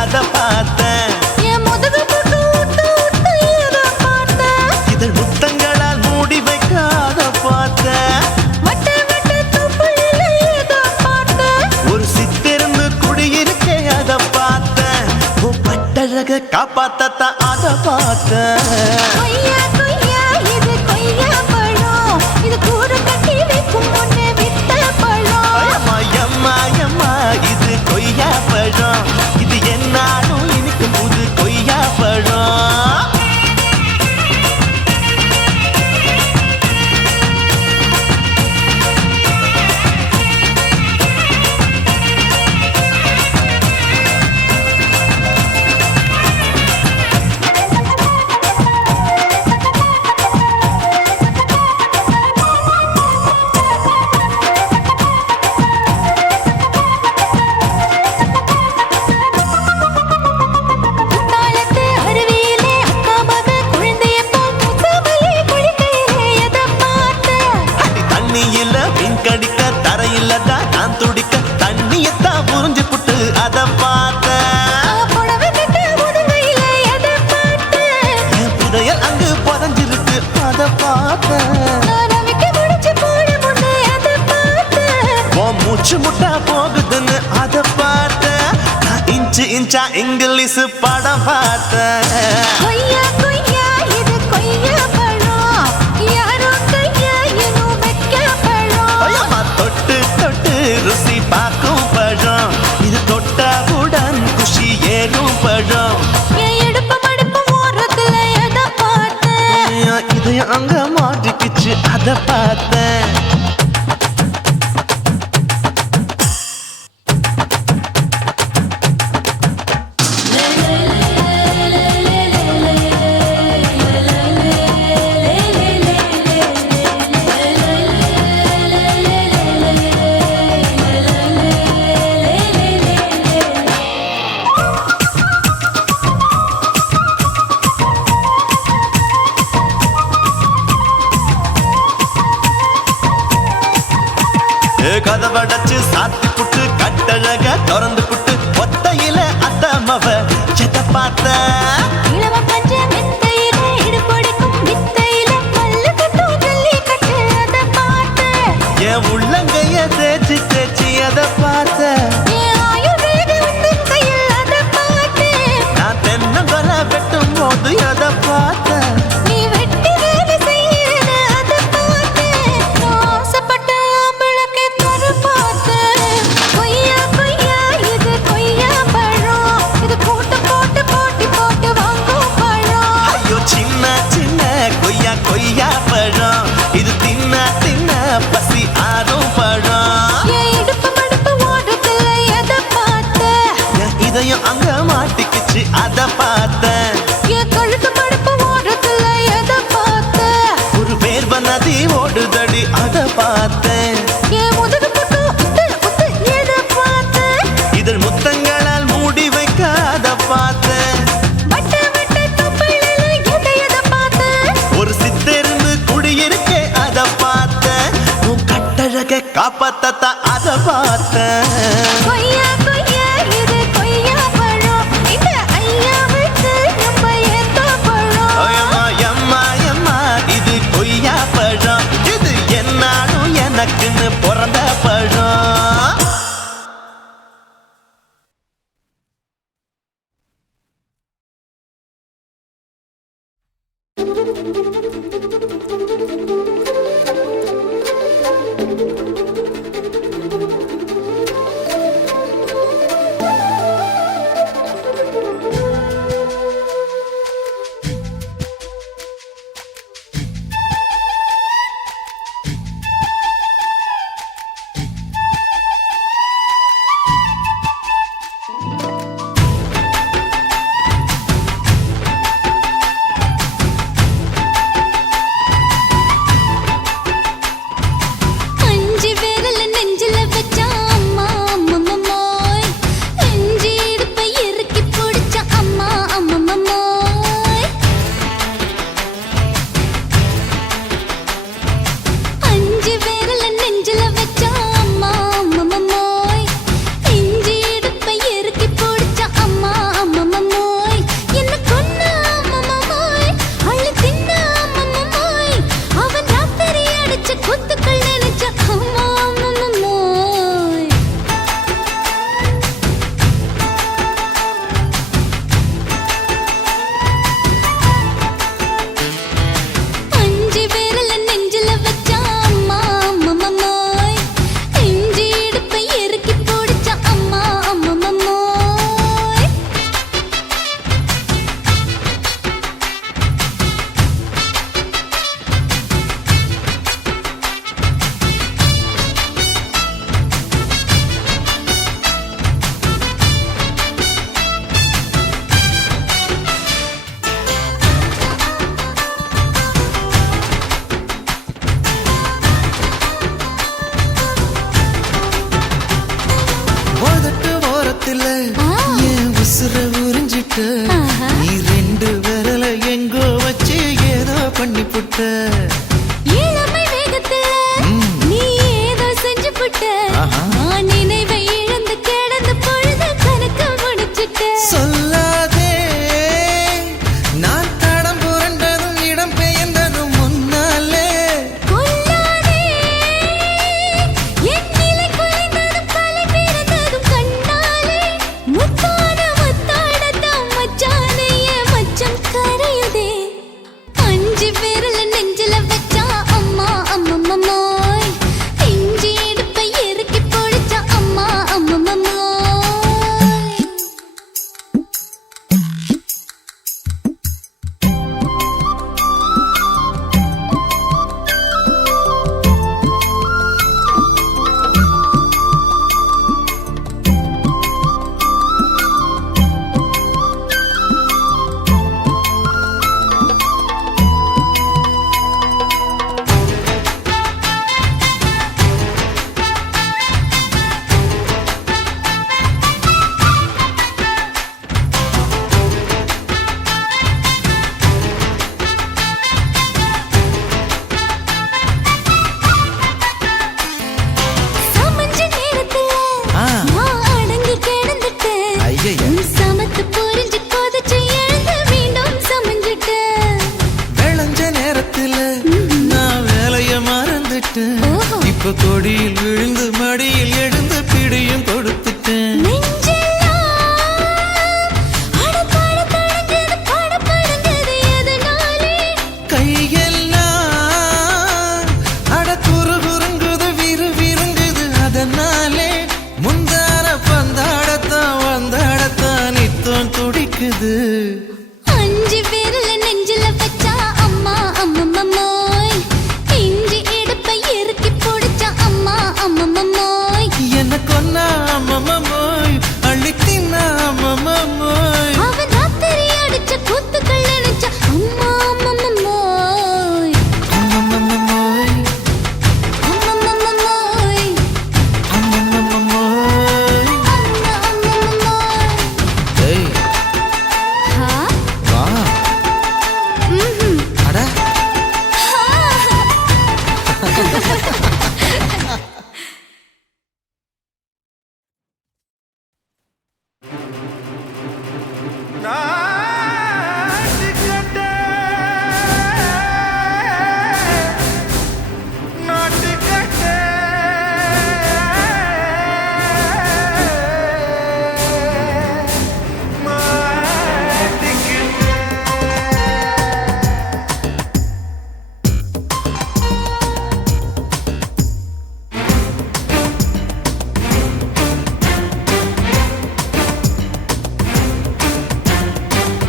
அத பார்த்தேன். என் முதுகு பக்கம் ஊத்து ஊத்து எத பார்த்தேன். இதழ் முத்தங்களால் மூடி வைக்க அத பார்த்தேன். வட்ட வட்ட தொப்புளில எத பார்த்தேன். ஒரு சித்திருந்து குடியிருக்கே அத பார்த்தேன். உன் பட்டழக காப்பாத்தத்தான் அத பார்த்தேன். கொய்யா கொய்யா இது கொய்யா பழம். இது கூட கட்டி வைக்கும் முன்னே வித்த பழம். அம்மா எம்மா எம்மா இது கொய்யா பழம். இது என்னாலும் இனிக்கும் புது கொய்யா பழம். குத்தாலத்து அருவியிலே அக்கா மக குழந்தைய போல் முகமலே குளிக்கையிலே எத பார்த்தேன். அடி தண்ணியில மீன் கடிக்க தரையில தான் நான் துடிக்க தண்ணியத்தான் புரிஞ்சு புட்டு அத பார்த்தேன். புடவை கட்ட முதுகையிலே எத பார்த்தேன். என் புதையல் அங்கு புதஞ்சிருக்கு அத பார்த்தேன். நான் அவிக்க முடிச்சு போட முன்னே எத பார்த்தேன். உன் மூச்சு முட்டா போகுதுன்னு அத பார்த்தேன். நான் இன்ச்சு இன்ச்சா இங்கிலீஷ் படம் பார்த்தேன். கொய்யா கொய்யா இது கொய்யா பழம். யாரோ கையா இன்னும் வைக்க பழம். ஐயம்மா தொட்டு தொட்டு ருசி பார்க்கும் பழம். இது தொட்டாவுடன் குஷி ஏறும் பழம். என் இடுப்பு மடுப்பு ஓரத்துல எத பார்த்தேன். என் இதயம் அங்க மாட்டிக்கிச்சு அத பார்த்தேன். கதவடைச்சு சாத்தி புட்டு கட்டழக திறந்து புட்டு ஒத்தையில அத்தமவ எத பார்த்தேன். இளவ பஞ்ச மெத்தையிலே இடுப்பொடிக்கும் வித்தையிலே மல்லு கட்டும் ஜல்லி கட்டு அத பார்த்தேன். என் உள்ளங்கைய தேய்ச்சி தேய்ச்சி அத பார்த்தேன். என் ஆயுர்வேத உந்தன் கையில் அத பார்த்தேன். நான் தென்னங்கொலை வெட்டும் போது அத பார்த்தேன். நீ வெட்டி வேலை செய்யறது அத பார்த்தேன். நான் ஆசைப்பட்ட ஆம்பளுக்கு தர பார்த்தேன். கொய்யா கொய்யா இது கொய்யா பழம். இது கூட்டு போட்டு போட்டி போட்டு வாங்கும் பழம். ஐயோ சின்ன சின்ன கொய்யா கொய்யா பழம். இது தின்ன தின்ன பசி ஆறும் பழம். என் இடுப்பு மடுப்பு ஓரத்துல எத பார்த்தேன். என் இதயம் அங்க மாட்டிக்கிச்சு அத பார்த்தேன். என் கழுத்து மடுப்பு ஓரத்துல எத பார்த்தேன். ஒரு வேர்வ நதி ஓடுதடி அத பார்த்தேன். என் முதுகு பக்கம் உத்து உத்து எத பார்த்தேன். இதழ் முத்தங்களால் மூடி வைக்க அத பார்த்தேன். வட்ட வட்ட தொப்புளில எத பார்த்தேன். ஒரு சித்திருந்து குடியிருக்கே அத பார்த்தேன். உன் கட்டழக காப்பாத்தத்தான் அத பார்த்தேன். கொய்யா கொய்யா இது கொய்யா பழம். இந்த ஐயாவுக்கு நம்ம ஏத்த பழம். ஐயம்மா எம்மா எம்மா இது கொய்யா பழம். இது என்னாலும் எனக்குன்னு பிறந்த பழம். ஓரத்துல என் உசுர உறிஞ்சிட்ட நீ ரெண்டு விரல எங்கோ வச்சு ஏதோ பண்ணி புட்ட இளமை வேகத்துல நீ ஏதோ செஞ்சு புட்ட நான் நினைவை இழந்து கிடந்து பொழுது கணக்கு முடிச்சிட்ட சொல்லாதே நான் தடம் புரண்டதும் இடம் பெயர்ந்ததும் முன்னாலே கொல்லாதே என் நிலை குலைந்ததும் கலை பிறந்ததும் கண்ணாலே முத்தான முத்தாடத்தான் மச்சானைய மச்சம் கரையுதே அஞ்சு விரல நெஞ்சில வச்சா அம்மா அம்மம்மம்மோய் இஞ்சி இடுப்பை இறுக்கி பொழிச்சா அம்மா அம்மம்மம்மோய் சமஞ்ச நேரத்துல நான் அடங்கி கிடந்துட்டேன் ஐயைய. உன் சமத்து புரிஞ்சு கொதிச்சு எழுந்து மீண்டும் சமஞ்சிட்டேன் விளைஞ்ச நேரத்துல நான் வேலைய மறந்துட்டேன் ஓஹோ. இப்ப கொடியில் விழுந்து மடியில் எழுந்து பிடியும் கொடுத்துட்டேன் நெஞ்செல்லாம் அடப்பாட தடஞ்சது படபடங்குது எதனாலே கையெல்லாம் அட குறு குறுங்குது விறு விருங்குது அதனாலே முந்தார பந்தாடத்தான் வந்தாடத்தான் நித்தம் துடிக்குது அஞ்சு விரல நெஞ்சில வச்சா அம்மா அம்மம்மம்மோய் இஞ்சி இடுப்பை இறுக்கி பொடிச்சா அம்மா அம்மம்மம்மோய் என்ன கொன்னா அம்மம்மோய் அள்ளித்தின்னா அம்மம்மோய் அவன் ராத்திரி அடிச்ச கூத்துக்கள் நினைச்சா அம்மா அம்மம்மம்மோய் அம்மம்மோய் அம்மம்மம்மோய் அம்மம்மோய் அம்மா அம்மம்மம்மோய் ஏய் ஹா வா ம்ஹும் அட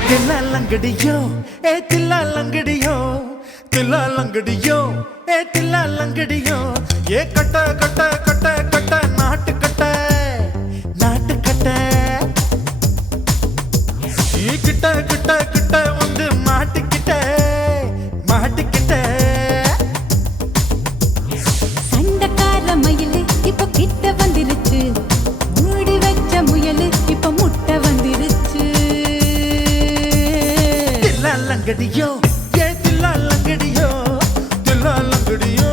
தில்லாலங்கடியோ ஏ தில்லாலங்கடியோ தில்லாலங்கடியோ ஏ தில்லாலங்கடியோ ஏ கட்ட கட்ட கட்ட கட்ட நாட்டு கட்ட நாட்டு கட்ட நீ கிட்ட கிட்ட கிட்ட வந்து மாட்டிக்கிட்ட மாட்டிக்கிட்ட சண்டக்கார மயிலு இப்ப கிட்ட வந்துருச்சு மூடி வச்ச முயலு இப்ப முட்டை வந்துருச்சு தில்லாலங்கடியோ ஏ தில்லாலங்கடியோ தில்லாலங்கடியோ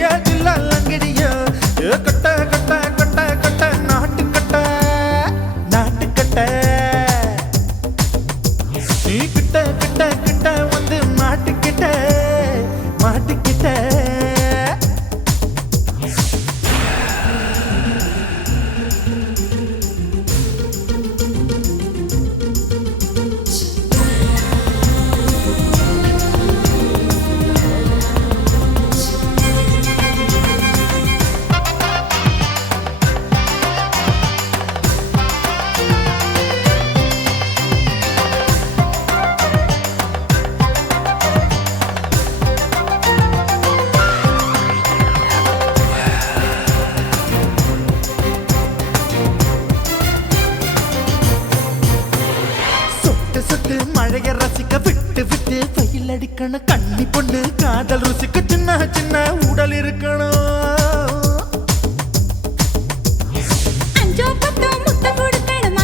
ஏ தில்லாலங்கடியோ ஏ கட்ட கட்ட கட்ட கட்ட நாட்டு கட்ட நாட்டு கட்ட நீ கிட்ட கிட்ட கிட்ட வந்து மாட்டிக்கிட்ட மாட்டிக்கிட்ட மழைய ரசிக்க விட்டு விட்டு பயில் அடிக்கணும் கண்ணி பொண்ணு காதல் ருசிக்க சின்ன சின்ன உடல் இருக்கணும் அஞ்சோ பத்தோ முத்தம் கொடுக்கணும்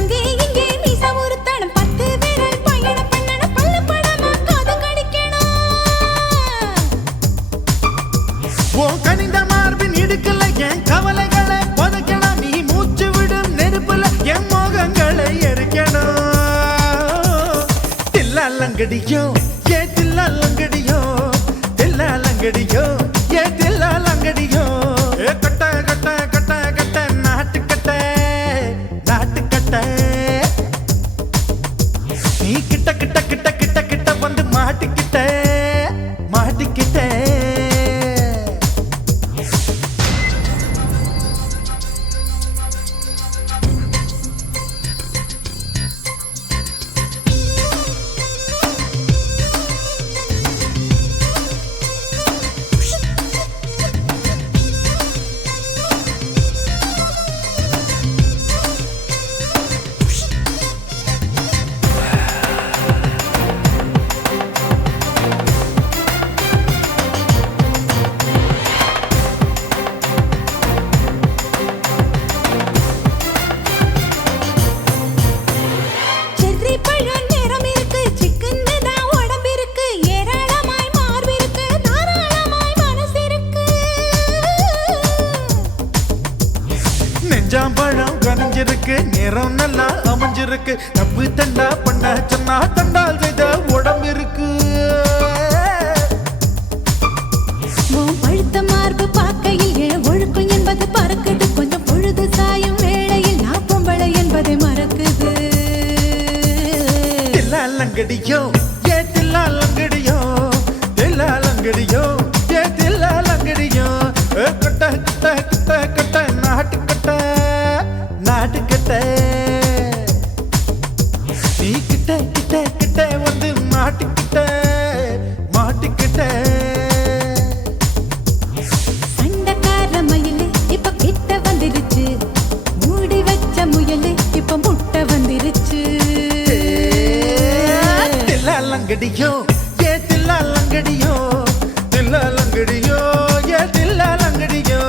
தில்லாலங்கடியோ ஏ தில்லாலங்கடியோ தில்லாலங்கடியோ ஏ தில்லாலங்கடியோ ஏ கட்ட கட்ட கட்ட கட்ட நாட்டுக்கட்ட நாட்டுக்கட்ட நீ கிட்ட கிட்ட கிட்ட கிட்ட கிட்ட வந்து மாட்டிக்கிட்ட மாட்டிக்கிட்ட செர்ரி பழம் நிறம் இருக்கு சிக்கன்னு தான் உடம்பிருக்கு ஏராளமாய் மார்பிருக்கு தாராளமாய் மனசு இருக்கு நெஞ்சாம்பழம் கனிஞ்சிருக்கு நிறம் நல்லா அமைஞ்சிருக்கு தப்பு தண்டா பண்ண சொன்னா தண்டால் செய்த உடம்பு இருக்கு உன் பழுத்த மார்பு பார்க்கையில் என் ஒழுக்கம் என்பது பறக்குது கொஞ்சம் பொழுது சாயும் வேளையில் நான் பொம்பளை என்பதை மறக்குது தில்லாலங்கடியோ ஏ தில்லாலங்கடியோ தில்லாலங்கடியோ ஏ தில்லாலங்கடியோ கட்ட கட்ட கட்ட கட்ட நாட்டுக்கட்ட நாட்டுக்கட்ட நீ கிட்ட கிட்ட கிட்ட வந்து மாட்டிக்கிட்ட மாட்டிக்கிட்ட சண்டைக்கார மயிலு இப்ப கிட்ட வந்துருச்சு மூடி வச்ச முயலு இப்ப முட்டை வந்துருச்சு தில்லாலங்கடியோ ஏ தில்லாலங்கடியோ தில்லாலங்கடியோ ஏ தில்லாலங்கடியோ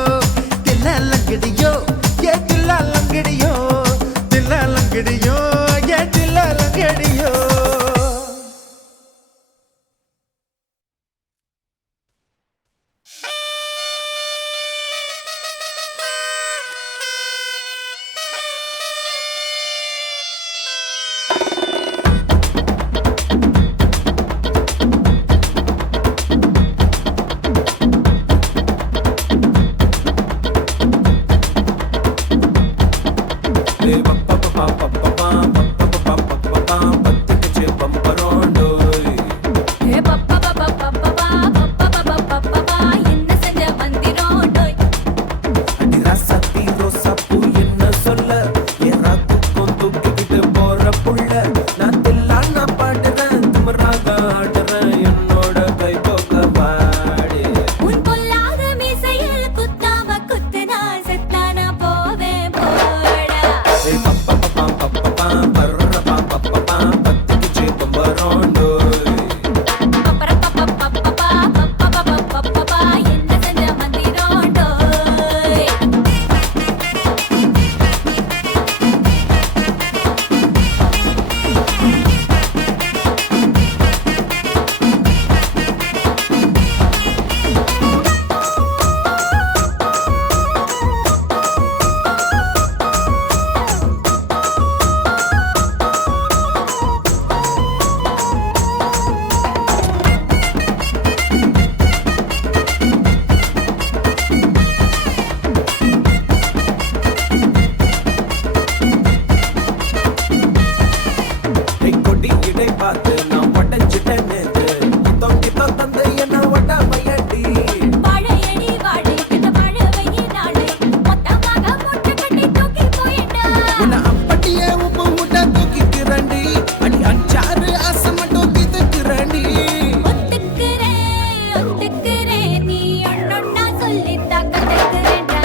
தில்லாலங்கடியோ ஏ தில்லாலங்கடியோ தில்லாலங்கடியோ ஏ தில்லாலங்கடியோ என்ன செஞ்ச மந்திரம் டோய் உன் பொல்லாத மீசையில் குத்தாம குத்துனா செத்தானா போவேன் போடா என்ன செஞ்ச மந்திரம் டோய் வாழையடி வாழை இந்த வாழவையே நாளை மொத்தமாக மூட்டை கட்டி தூக்கி போயிட்டா ஒத்துக்கிறேன் நீ ஒன்னொன்னா சொல்லித்தா கத்துக்கிறேன்டா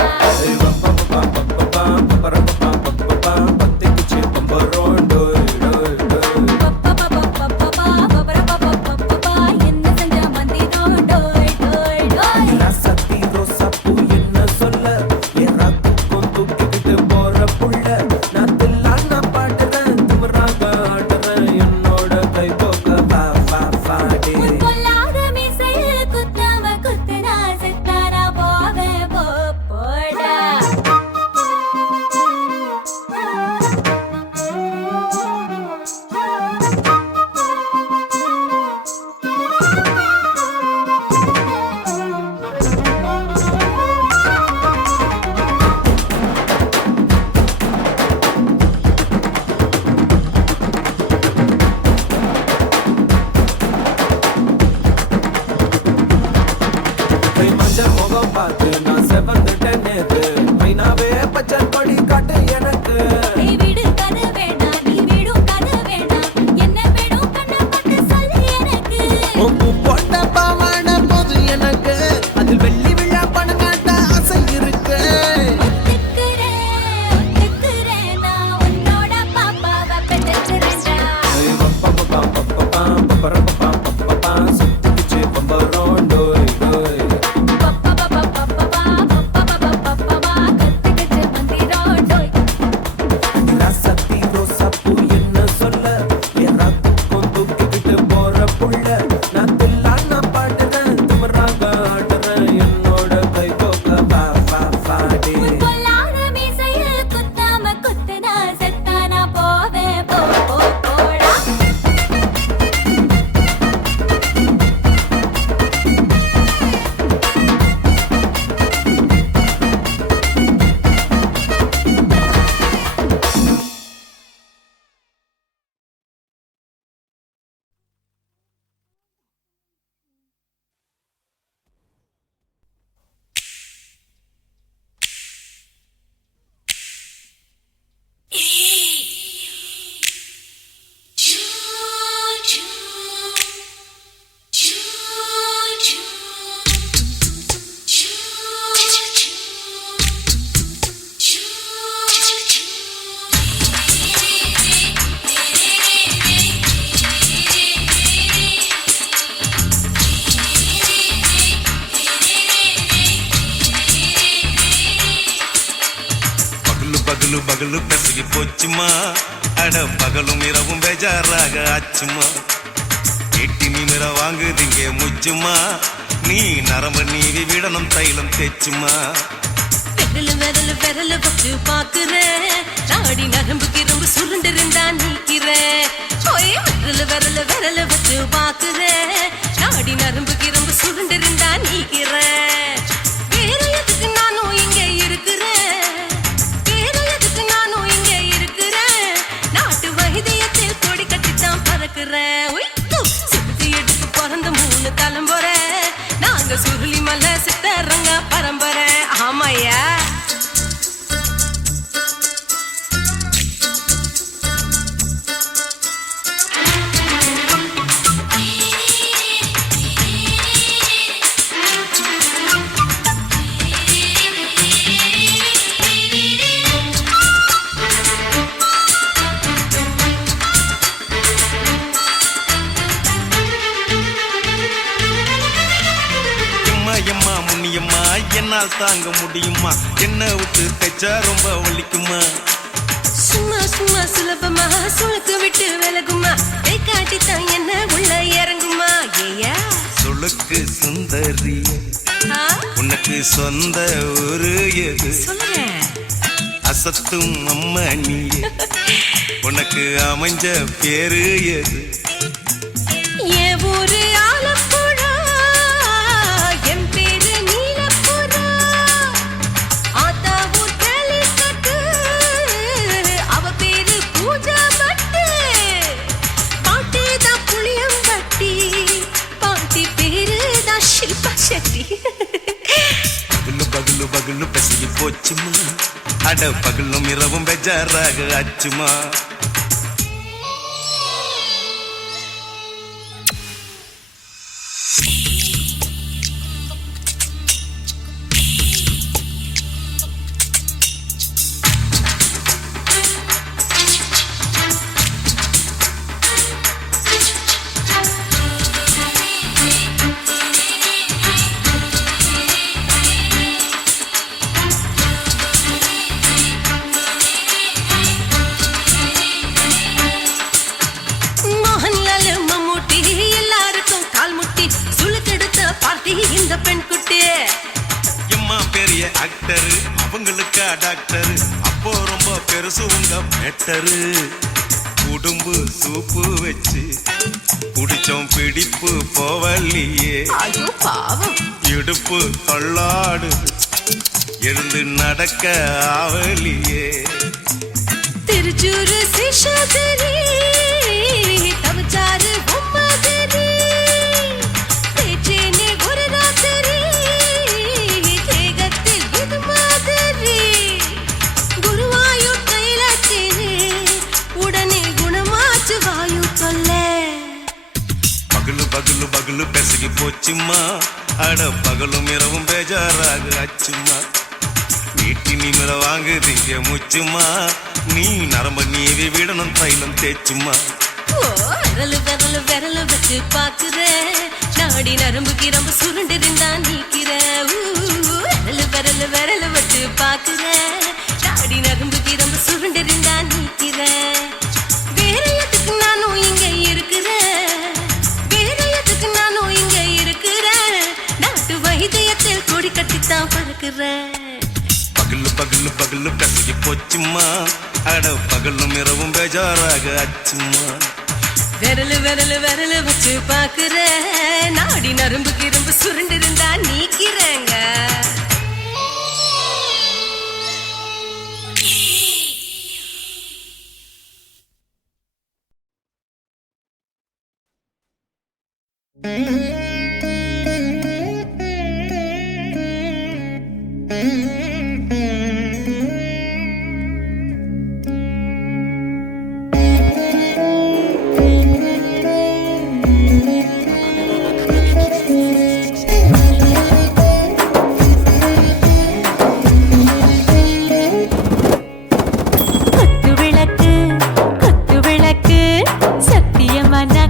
பகலு பெசகி போச்சுமா அட பகலும் இரவும் பேஜாராக ஆச்சுமா எட்டி நிமிர வாங்குதிங்க முச்சுமா நீ நரம்பு நீவி விடணும் தைலம் தேச்சுமா விரல் விரல் விரல் வச்சு பாக்குறேன் நாடி நரம்பு கிரம்பு சுருண்டிருந்தா நீக்கிறேன் விரல் விரல் விரல் வச்சு பாக்குறேன் நாடி நரம்பு கிரம்பு சுருண்டிருந்தா நீக்கிறேன் வேற எதுக்கு நானும் இங்க இருக்கிறேன் வேற எதுக்கு நானும் இங்க இருக்கிறேன் நாட்டு வைத்தியத்தில் கொடி கட்டித்தான் பறக்கிறேன் சுத்தி எடுத்து பிறந்த 3 தலைமுறை நாங்க சுருளி மலை சித்தரங்க பரம்பரை ஆமாயா எம்மா முன்னியம்மா என்னால் தாங்க முடியுமா என்ன விட்டு தைச்சா ரொம்ப வலிக்குமா சும்மா சும்மா சுலபமா சுளுக்கு விட்டு விலகுமா கை காட்டித்தான் என்ன உள்ள இறங்குமா ஏயா சுளுக்கு சுந்தரி உனக்கு சொந்த ஒரு எது சொல்றேன் அசத்தும் அம்மா நீ உனக்கு அமைஞ்ச பேரு எது என் ஊரு ஆலப்புழா என் பேரு நீலப்புறா ஆத்தா ஊர் கேலிக்கட்டு அவ பேரு பூஜா பட்டு பாட்டி தான் புளியம்பட்டி பாட்டி பேரு தான் ஷில்பா செட்டி பகலு பகலு பகலு பெசகி போச்சுமா அட பகலும் இரவும் பெஜாராக ஆச்சுமா மோகன்லால் மம்மூட்டி எல்லாருக்கும் கால் முட்டி சுளுக்கெடுத்த பார்ட்டி இந்த பெண் குட்டி எம்மா பெரிய ஆக்டரு அவங்களுக்கா டாக்டரு அப்போ ரொம்ப பெருசு உங்க மேட்டரு உடும்பு சூப்பு வச்சு குடிச்சோம் பிடிப்பு போவல்லையே ஐயோ பாவம் இடுப்பு தள்ளாடு எழுந்து நடக்க ஆவலியே திருச்சூரு சேஷாதிரி தவச்சாரு பொம்மாதிரி தேச்சேனே ஒரு ராத்திரி தேகத்தில் இது மாதிரி குருவாயூர் தைலத்தினே உடனே குணமாச்சு வாயு சொல்ல பகலு பகலு பகலு பெசகி போச்சுமா அட பகலும் இரவும் பேஜாராக ஆச்சுமா நீட்டி நிமிர வாங்குதிங்க முச்சுமா நீ நரம்ப நீவி விடணும் தைலம் தேச்சுமா விரல் விரல் விரல் வச்சு பாக்குறேன் நாடி நரம்பு கிரம்பு சுருண்டிருந்தா நீக்கிறேன் விரல் விரல் விரல் வச்சு பாக்குறேன் நாடி நரம்பு கிரம்பு சுருண்டிருந்தா நீக்கிறேன் வேற எதுக்கு நானும் இங்க இருக்கிறேன் வேற எதுக்கு நானும் இங்க இருக்கிறேன் நாட்டு வைத்தியத்தில் கொடி கட்டித்தான் பறக்கிறேன் பகலு பகலு பகலு பெசகி போச்சுமா அட பகலும் இரவும் பேஜாராக ஆச்சுமா விரல் விரல் விரல் வச்சு பாக்குறேன் நாடி நரம்பு கிரம்பு சுருண்டிருந்தா நீக்கிறேங்க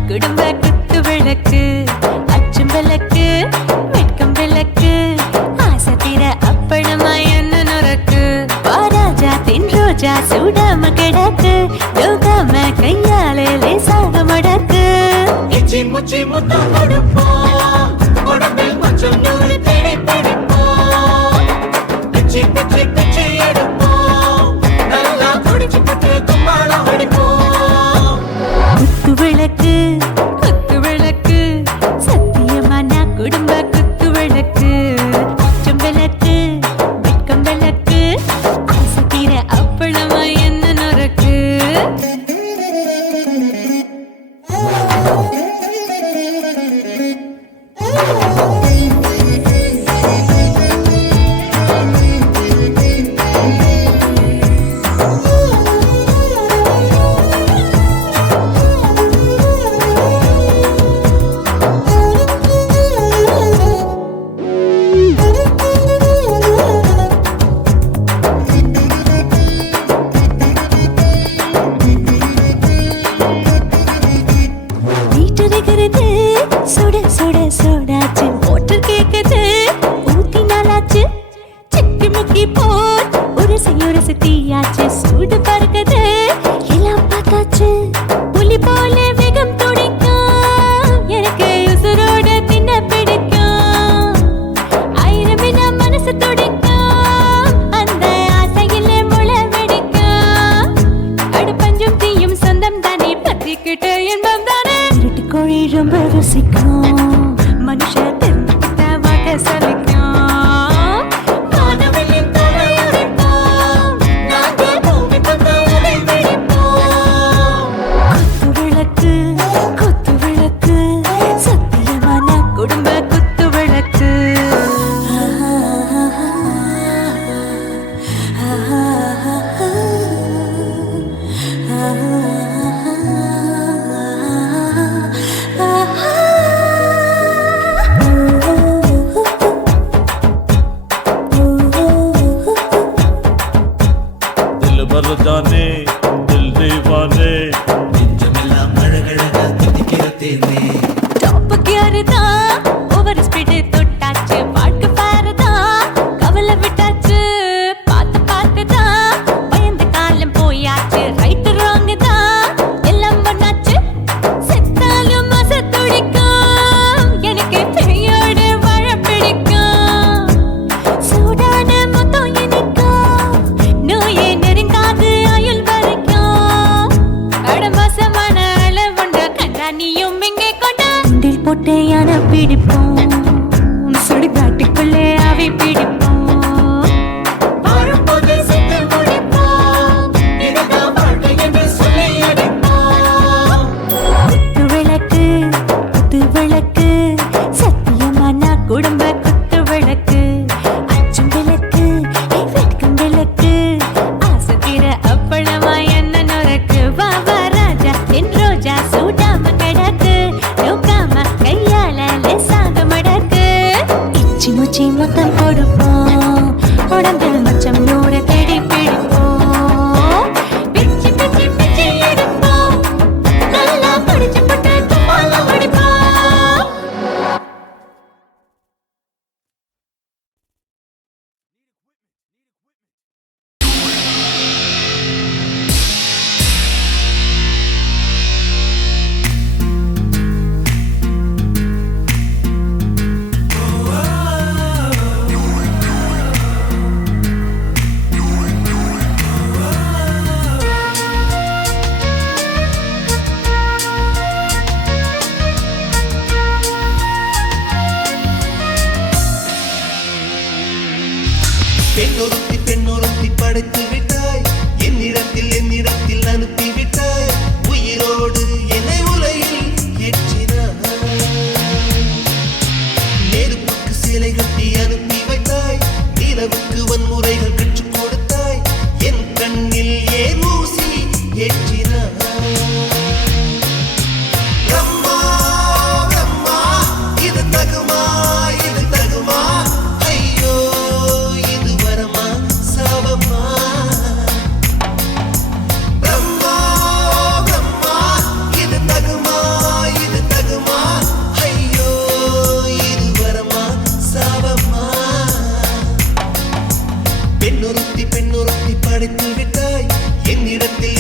குடும்ப குத்து விளக்கு மூச்சு முத்தம் கொடுப்போம் உடம்பில் மச்சம் நூறு தேடி பிடிப்போம் பிச்சி பிச்சி பிச்சி எடுப்போம் நல்லா குடிச்சு பட்டு கும்பாளம் அடிப்போம் குத்து விளக்கு குத்து விளக்கு சத்தியமான குடும்ப குத்து விளக்கு அச்சம் விளக்கு வெட்கம் விளக்கு ஆசை தீர அப்பளமா என்ன நொறுக்கு வீட்டறிகிறது சுட சுட சுடாச்சு மோட்டர் கேக்குது ஊத்தி நாளாச்சு சிக்கி முக்கி போல் உரசி தீயாச்சு சூடு பறக்குது எல்லாம் பார்த்தாச்சு புலி போல வேகம் துடிக்கும் எனக்கு உசுரோட தின்ன பிடிக்கும் ஆயிரம் வினா மனசு துடிக்கும் அந்த ஆசையில முளை வெடிக்கும் அடுப்பஞ்சும் தீயும் சொந்தம் தானே பத்திக்கிட்டு இன்பம் தானே இருட்டு கோழி ரொம்ப ருசிக்கும் மனுஷ தெரிஞ்சுக்கிட்ட வாக்க சலிக்கும் வானவெளியின் தலை உடைப்போம் நாங்கள் பூமி பந்த உடை வெடிப்போம் குத்து விளக்கு சத்தியமான குடும்ப குத்து விளக்கு दिल भर जाने दिल दीवाने நெஞ்சமெல்லாம் அழகழகா தித்திக்கிறதேனே டாப் கியர் தான் ஓவர் ஸ்பீட் தொட்டாச்சு பாட்டு பாரு தான் கவலை விட்டாச்சு பார்த்து தான் பயந்த காலம் போயாச்சு ரைட் ராங் தான் எல்லாம் பண்ணாச்சு செத்தாலும் மச துடிக்கும் எனக்கு பெரியோட வாழ பிடிக்கும் சூடான மொத்தம் எனக்கும் நோயே நெருங்காது ஆயுள் வரைக்கும் அடமாசமான அளவுண்ட கண்டா நீயும் இங்கே கொண்ட உண்டில் போட்டு யானை பிடிப்போம் சுடுகாட்டுக்குள்ளே அவை பிடிப்போம் வரும்போது செத்து முடிப்போம் இதுதான் வாழ்க்கை என்று சொல்லி அடிப்போம் குத்து விளக்கு சத்தியமான குடும்ப குத்து விளக்கு அச்சும் விளக்கு வெட்கம் விளக்கு ஆசை தீர அப்பளமா என்ன நொறுக்கு வா வா ராஜா என் ரோஜா சூடாம கிடக்கு நோக்காம கையால லேசாக மடக்கு இச்சி முச்சி மொத்தம் கொடுப்போம் உடம்பில் மச்சம் நூறு தேடி பிடிப்போம் பிச்சி பிச்சி பிச்சி எடுப்போம் நல்லா படிச்சு பட்டு கும்பாளம் அடிப்போம் பெண்ணொருத்தி படைத்து விட்டாய் என்னிடத்தில் அனுப்பி விட்டாய் உயிரோடு என்னை உலையில் ஏற்றினாய் நெருப்புக்கு சிலை கட்டி அனுப்பி வைத்தாய் நிலவுக்கு வன்முறைகள் கற்றுக் கொடுத்தாய் என் கண்ணில் ஏன் ஊசி ஏற்றினாய் பிரம்மா பிரம்மா இது தகுமா ஐயோ இது வரமா சாபமா பிரம்மா பிரம்மா இது தகுமா ஐயோ இது வரமா சாபமா பெண்ணொருத்தி படைத்து விட்டாய் என்னிடத்தில்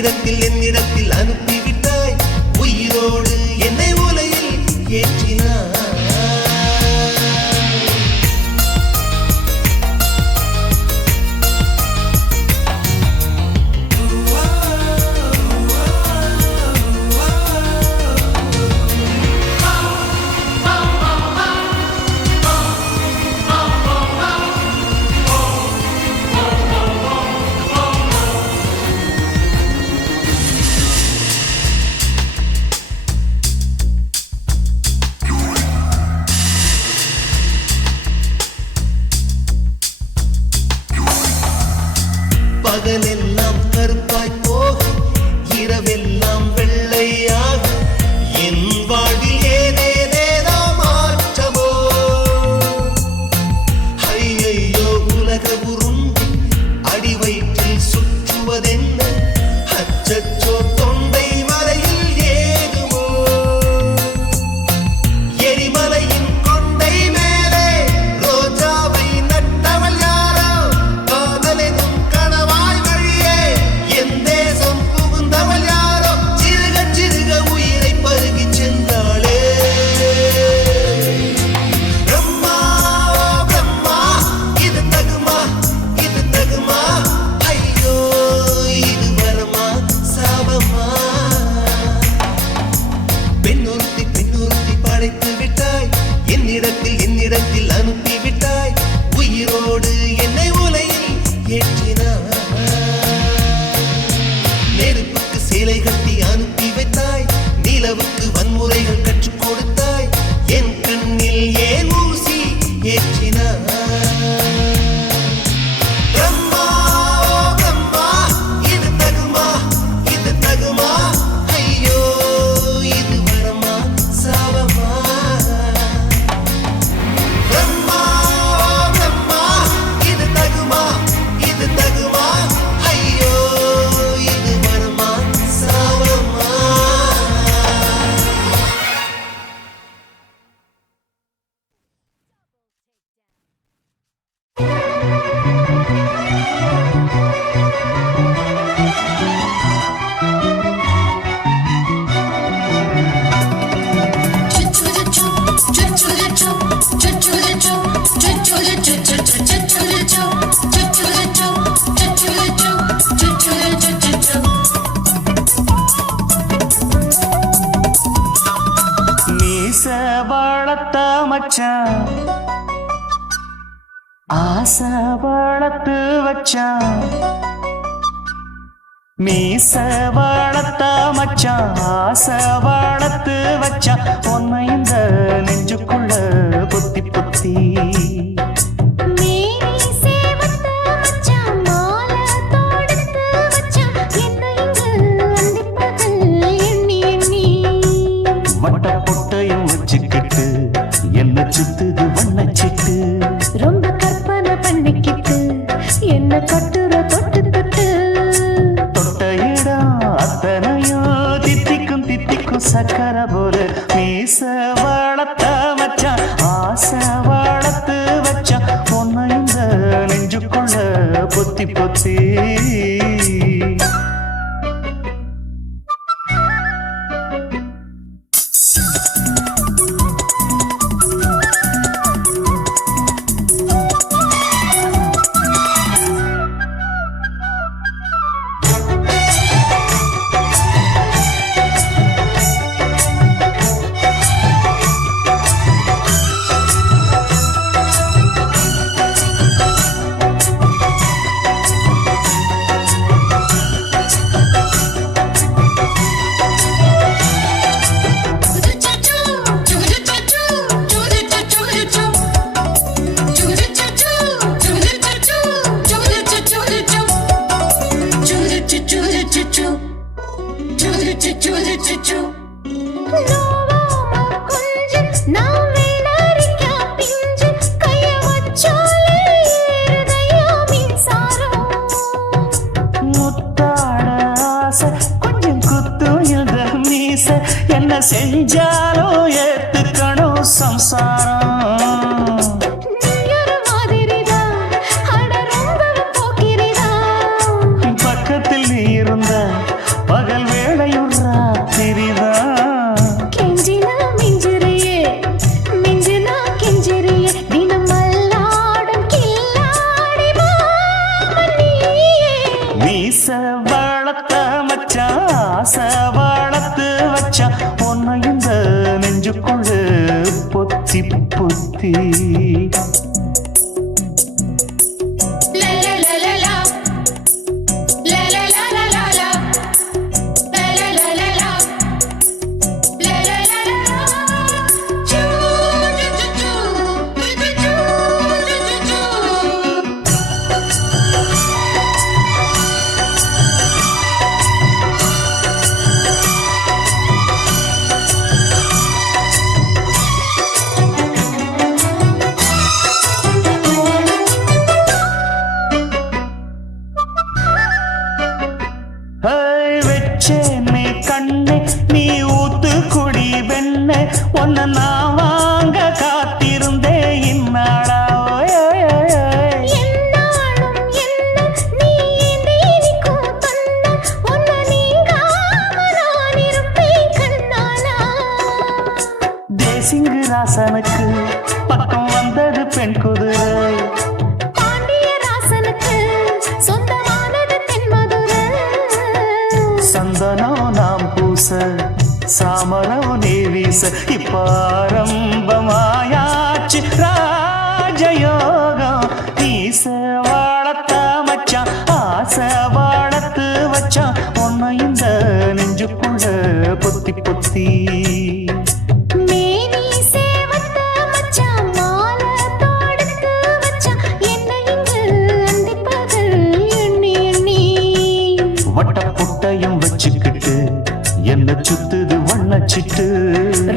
என்னிடத்தில் அனுப்பிவிட்டாய் உயிரோடு என்னை உலையில் ஏற்றினாய் பகலெல்லாம் கருப்பாய் போக இரவெல்லாம் வெள்ளையாக என் வாழ்வில் ஏதேதேதோ மாற்றமோ ஐயையோ உலக உருண்டு அடி வயிற்றில் சுற்றுவதென்ன அச்சச்சோ தொண்டை வரையில் ஏகுமோ எரிமலையின் கொண்டை மேலே ரோஜாவை நட்டவள் யாரோ காதலெனும் கணவாய் வழியே என் தேசம் புகுந்தவள் யாரோ சிறுக சிறுக உயிரை பருகிச் சென்றாளே பிரம்மா பிரம்மா இது தகுமா ஐயோ இது வரமா சாபமா பெண்ணொருத்தி படைத்து விட்டாய் என்னிடத்தில் அனுப்பிவிட்டாய் உயிரோடு என்னை உலையில் ஏற்றினாய் நெருப்புக்கு சேலை கட்டி அனுப்பி வைத்தாய் நிலவுக்கு வன்முறைகள் கற்றுக் கொடுத்தாய் என் கண்ணில் ஏன் ஊசி ஏற்றினாய் பிரம்மா பிரம்மா இது தகுமா ஐயோ இது வரமா சாபமா பிரம்மா பிரம்மா இது தகுமா ஐயோ இது வரமா சாபமா மீச வளர்த்த மச்சான் ஆசை வளர்த்து வச்சான் மீச வளர்த்த மச்சான் ஆசை வளர்த்து வச்சான் பொன்னை இந்த நெஞ்சுக்குள்ள புத்தி புத்தி மேனி சேவத்த மச்சான் மாலை தொடுத்து வச்சான் என்னை இங்கு அந்திப்பகல் எண்ணி எண்ணி வட்ட பொட்டையும் வச்சுக்கிட்டு என்ன சுத்துது வண்ணச்சிட்டு ரொம்ப கற்பனை பண்ணிக்கிட்டு என்ன கட்டுற தொட்டு தொட்டு தொட்ட இடம் அத்தனையும் தித்திக்கும் சக்கர போல மீச வளர்த்த மச்சான் ஆசை வளர்த்து வச்சான் பொன்னை இந்த நெஞ்சுக்குள்ள பொத்தி பொத்தி என்ன செஞ்சாலும் ஏத்துக்கணும் சம்சாரம் பக்கத்தில் நீ இருந்த மச்சான் ஆசை வளர்த்து வச்சான் உன்னை இந்த நெஞ்சுக்குள்ள பொத்தி பொத்தி வெச்சேனே கண்ணே நீ ஊத்து குடி வெண்ணே உன்னை நான் வாங்க காத்திருந்தே இந்நாளா என்னாலும் என்ன நீ நீக்கும் தந்த உன்னை நீங்காம நான் இருப்பேன் கண்ணாலா தேசிங்கு ராசனுக்கு பக்கம் வந்தது பெண் குதிரை பாண்டிய ராசனுக்கு சொந்தமானது தென்மதுரை சந்தனோ நாம் பூச சாமரோ நீ வீச இப்பாரம்பமாயாச்சு ராஜயோகம் நீச வாழத்த மச்சான் ஆசை வாழத்து வச்சான் உன்னை இந்த நெஞ்சுக்குள்ள பொத்தி பொத்தி மேனி சேவத்த மச்சான் மாலை தொடுத்து வச்சான் என்னை இங்கு அந்திப்பகல் எண்ணி எண்ணி வட்ட புட்டையும் வச்சுக்கிட்டு என்ன சுத்துது வண்ணச்சிட்டு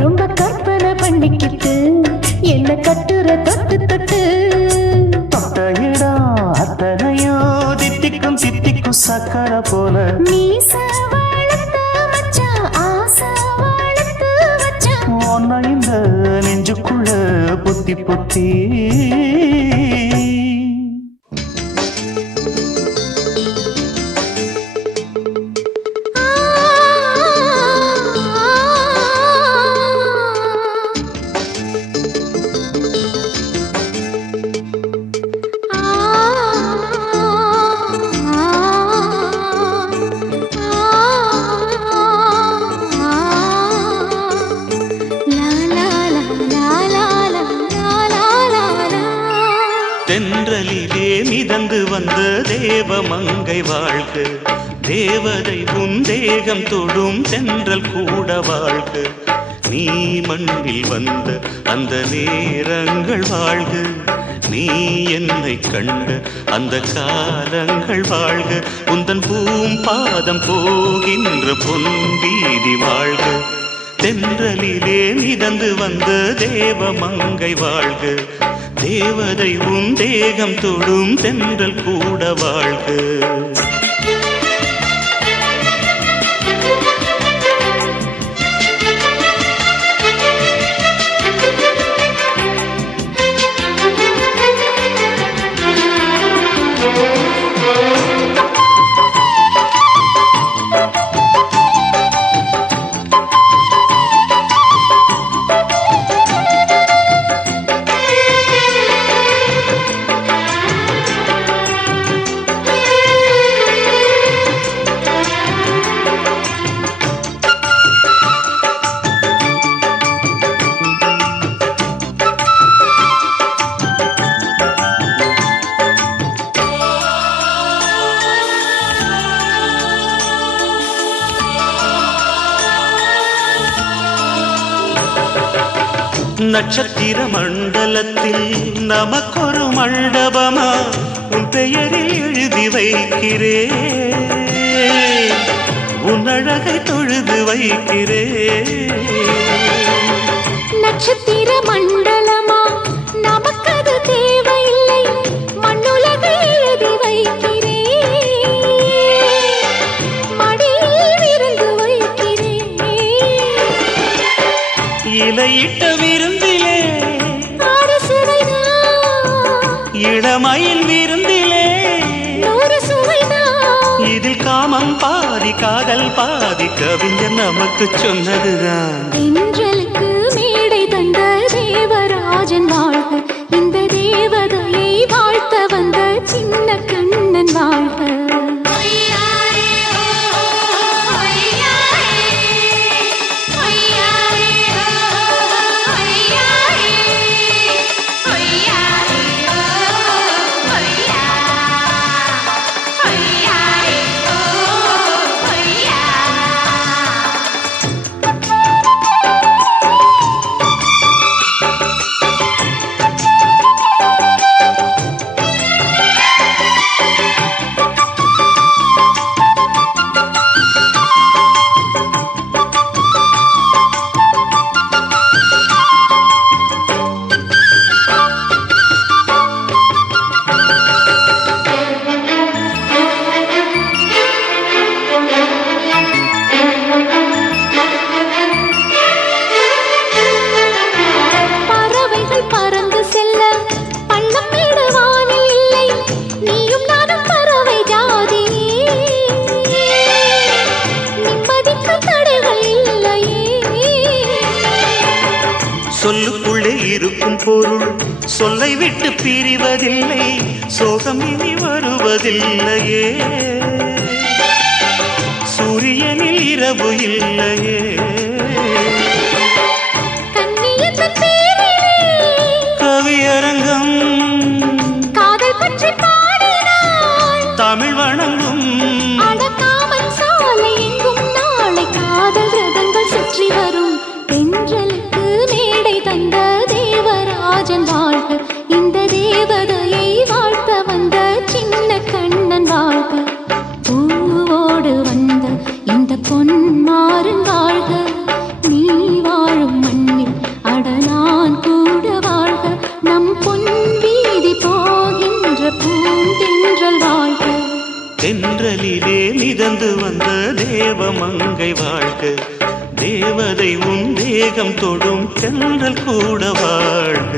ரொம்ப கற்பனை பண்ணிக்கிட்டு என்ன கட்டுற தொட்டு தொட்டு தொட்ட இடம் அத்தனையோ தித்திக்கும் தித்திக்கும் சக்கரை போல மீச வளர்த்த மச்சான் ஆசை வளர்த்து வச்சான் உன்னை இந்த நெஞ்சுக்குள்ள பொத்தி பொத்தி தென்றலிலே மிதந்து வந்த தேவமங்கை வாழ்க தேவதை உன் தேகம் தொடும் தென்றல் கூட வாழ்க நீ மண்ணில் வந்த அந்த நேரங்கள் வாழ்க நீ என்னை கண்ட அந்த காலங்கள் வாழ்க உந்தன் பூம்பாதம் போகின்ற பொன் வீதி வாழ்க தென்றலிலே மிதந்து வந்த தேவமங்கை வாழ்க தேவதை உன் தேகம் தொடும் தென்றல் கூட வாழ்க நட்சத்திர மண்டலத்தில் நமக்கொரு மண்டபமா உன் பெயரில் எழுதி வைக்கிறேன் உன் அழகை தொழுது வைக்கிறேன் நட்சத்திர மண்டலமா நமக்கது தேவையில்லை மண்ணுலகை எழுதி வைக்கிறேன் மடியில் விருந்து வைக்கிறேன் இலையிட்ட விருந்திலே ஆறு சுவைதான் இளமயில் விருந்திலே நூறு சுவைதான் இதில் காமம் பாதி காதல் பாதி கவிஞர் நமக்கு சொன்னதுதான் தென்றலுக்கு மேடை தந்த தேவராஜன் வாழ்க இந்த தேவதையை வாழ்த்த வந்த சின்ன கண்ணன் வாழ்க பொருள் சொல்லை விட்டு பிரிவதில்லை, சோகம் இனி வருவதில்லையே. சூரியனில் இரவு இல்லையே. கண்ணியத்தின் பேரிலே கவியரங்கம் காதல் பற்றி பாடினாள். தமிழ் வணங்கும் அடக்காமன் சாலை எங்கும் நாளை காதல் ரதங்கள் சுற்றி வரும். தென்றலுக்கு மேடை தந்த தேவராஜன் வாழ்க, இந்த தேவதையை வாழ்த்த வந்த சின்ன கண்ணன் வாழ்க. பூவோடு வந்த இந்த பொன்மாறன் வாழ்க, நீ வாழும் மண்ணில் அட நான் கூட வாழ்க. நம் பொன் வீதி போகின்ற பூந்தென்றல் வாழ்க. தென்றலிலே மிதந்து வந்த தேவமங்கை வாழ்க, தேவதை உன் தேகம் தொடும் தென்றல் கூட வாழ்க.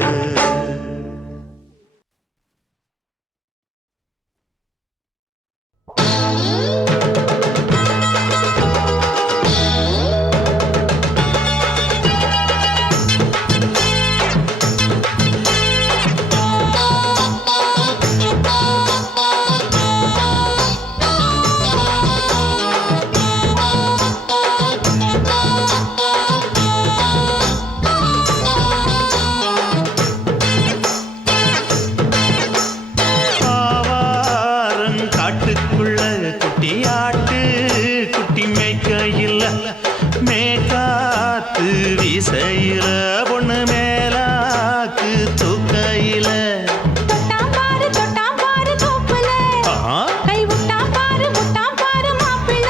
வீசையில பொண்ணு மேலாக்கு தூக்கையில தொட்டாம்பாரு தொட்டாம்பாரு தோப்புல கை விட்டாம்பாரு முட்டாம்பாரு மாப்பிள்ள.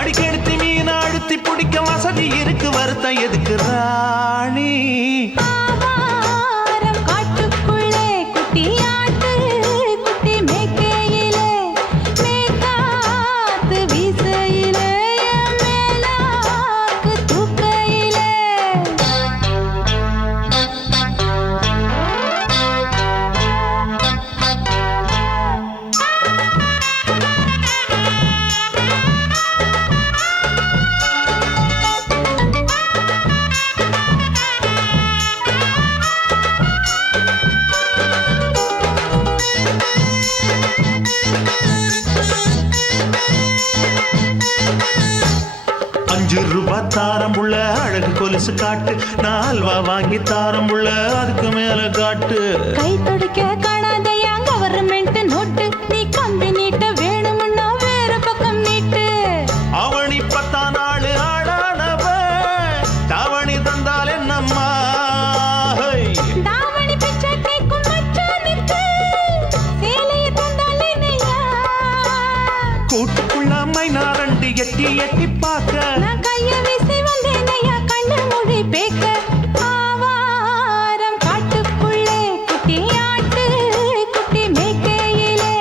அடிக்கெடுத்து மீன் அழுத்தி பிடிக்க வசதி இருக்கு, வருத்தம் எதுக்கு ராணி? ஆவாரம் காட்டுக்குள்ளே குட்டியாட்டு குட்டி மேய்க்கையிலே மேய்க்காத்து வீசையிலே மேலாக்கு தூக்கையிலே. ₹5 தாரம் உள்ள அழகு கொலுசு காட்டு, நான் அல்வா வாங்கி தாரம் உள்ள அதுக்கு மேல காட்டு. கை துடிக்க காணாதையா கவர்மெண்ட் நோட்டு, நீ கம்பி நீட்ட வேணும்னா வேற பக்கம் நீட்டு. அவனி 10 நாள் ஆடானவ தாவணி தந்தால் என்னம்மா? தாவணி பிச்சை கேக்கும் மச்சானுக்கு சேலைய தந்தால் என்னையா? கூட்டுக்குள்ள மைனாரண்டு எட்டி எட்டி பார்க்க, நான் கைய வீசி வந்தேனையா கண்ணு மொழி பேக்க. ஆவாரம் காட்டுக்குள்ளே குட்டியாட்டு குட்டி மேய்க்கையிலே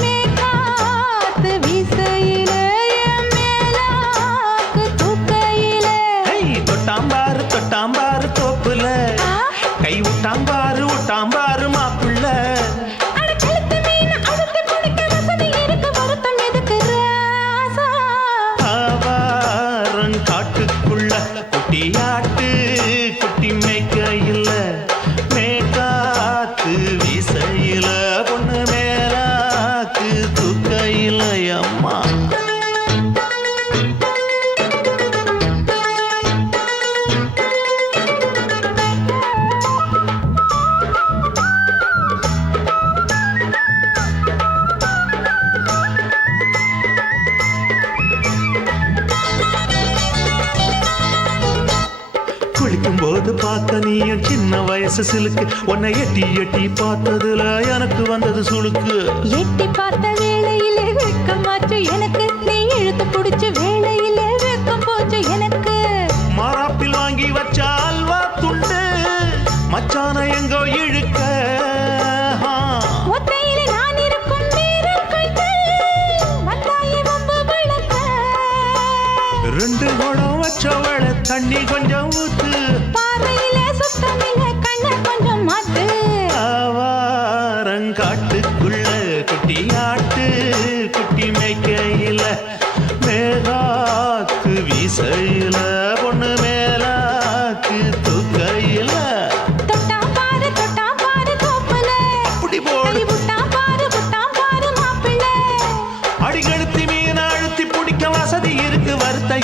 மேய்க்காத்து வீசையிலே மேலாக்கு தூக்கையிலே. தொட்டாம்பாரு தொட்டாம்பாரு தோப்புல கை விட்டாம்பாரு விட்டாம்பாரு மாப்பிள்ள. அட கழுத்து மீன் அழுத்து குடிக்க வசதி இருக்கு, வருத்தம் எதுக்கு ராசா? ஆவாரம் காட்டுக்குள்ள குட்டியாட்டு குட்டி மேய்க்கையில மேய்க்காத்து வீசையில பொண்ணு மேலாக்கு தூக்கையில அம்மா. குளிக்கும் போது பார்த்த நீயும் சின்ன வயசு சிலுக்கு, உன்னை எட்டி எட்டி பார்த்ததுல எனக்கு வந்தது சுளுக்கு. எட்டி பார்த்த வேளையிலே வெட்கமாச்சு எனக்கு, நீ இழுத்து புடிச்ச வேளையிலே வெட்கம் போச்சு எனக்கு. மாறாப்பில் வாங்கி வச்ச அல்வா துண்டு மச்சான எங்கோ இழுக்க. ஒத்தையிலே நான் இருக்கும் நேரம் கண்டு வந்தாயே வம்பு விளக்க. 2 குடம் வச்சவள தண்ணி கொஞ்சம் ஊத்து, பார்வையிலே சுத்தமில்லை கண்ண கொஞ்சம் மாத்து. ஆவாரங்காட்டுக்குள்ள குட்டியாட்டு குட்டி மேய்க்கையில மேலாக்கு வீசையில பொண்ணு மேலாக்கு தூக்கையில. தொட்டா வருத்த